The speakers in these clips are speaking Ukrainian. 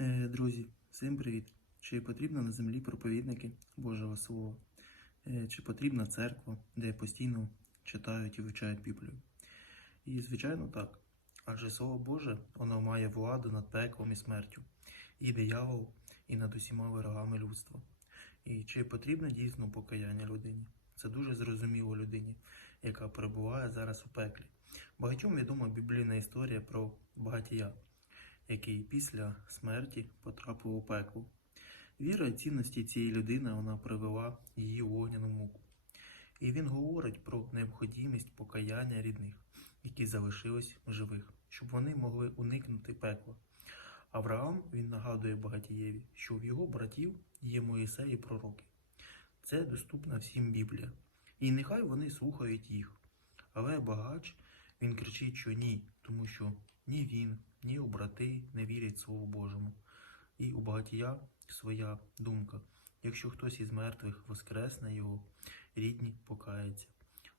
Е, Друзі, всім привіт! Чи потрібно на землі проповідники Божого Слова? Е, Чи потрібна церква, де постійно читають і вивчають Біблію? І, звичайно, так. Адже Слово Боже, воно має владу над пеклом і смертю, і диявол, і над усіма ворогами людства. І чи потрібне дійсно покаяння людині? Це дуже зрозуміло людині, яка перебуває зараз у пеклі. Багатьом відома біблійна історія про багатія, який після смерті потрапив у пекло. Віра цінності цієї людини вона привела її у огняну муку. І він говорить про необхідність покаяння рідних, які залишились в живих, щоб вони могли уникнути пекла. Авраам він нагадує багатієві, що в його братів є Моїсей і пророки. Це доступна всім Біблія. І нехай вони слухають їх. Але багач він кричить, що ні, тому що ні він, ні у брати не вірять Слову Божому. І у багатія своя думка. Якщо хтось із мертвих воскресне його, рідні покаються.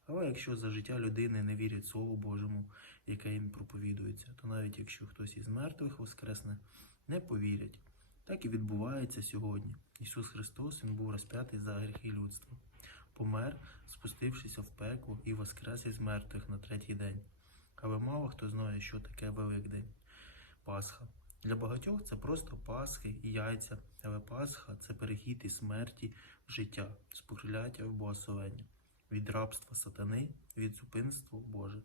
Але якщо за життя людини не вірять Слову Божому, яке їм проповідується, то навіть якщо хтось із мертвих воскресне, не повірять. Так і відбувається сьогодні. Ісус Христос Він був розп'ятий за гріхи людства, помер, спустившися в пекло і воскрес із мертвих на третій день. Але мало хто знає, що таке Великдень, Пасха. Для багатьох це просто Пасхи і яйця, але Пасха це перехід із смерті в життя, з в благословення, від рабства сатани, від зупинства Боже.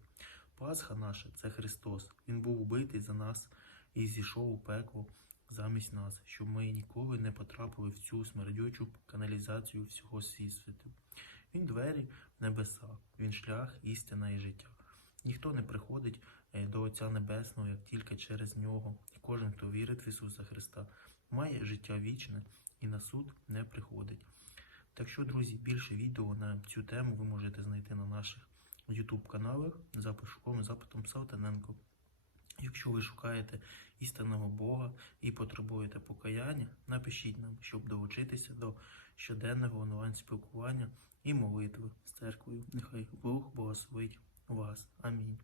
Пасха наша це Христос. Він був убитий за нас і зійшов у пекло замість нас, щоб ми ніколи не потрапили в цю смердючу каналізацію всього світу. Він двері в небеса, він шлях, істина і життя. Ніхто не приходить е, до Отця Небесного, як тільки через нього. І кожен, хто вірить в Ісуса Христа, має життя вічне і на суд не приходить. Так що, друзі, більше відео на цю тему ви можете знайти на наших YouTube каналах за пошуковим запитом Салтаненко. Якщо ви шукаєте істинного Бога і потребуєте покаяння, напишіть нам, щоб долучитися до щоденного онлайн спілкування і молитви з церквою. Нехай Бог благословить вас. Амінь.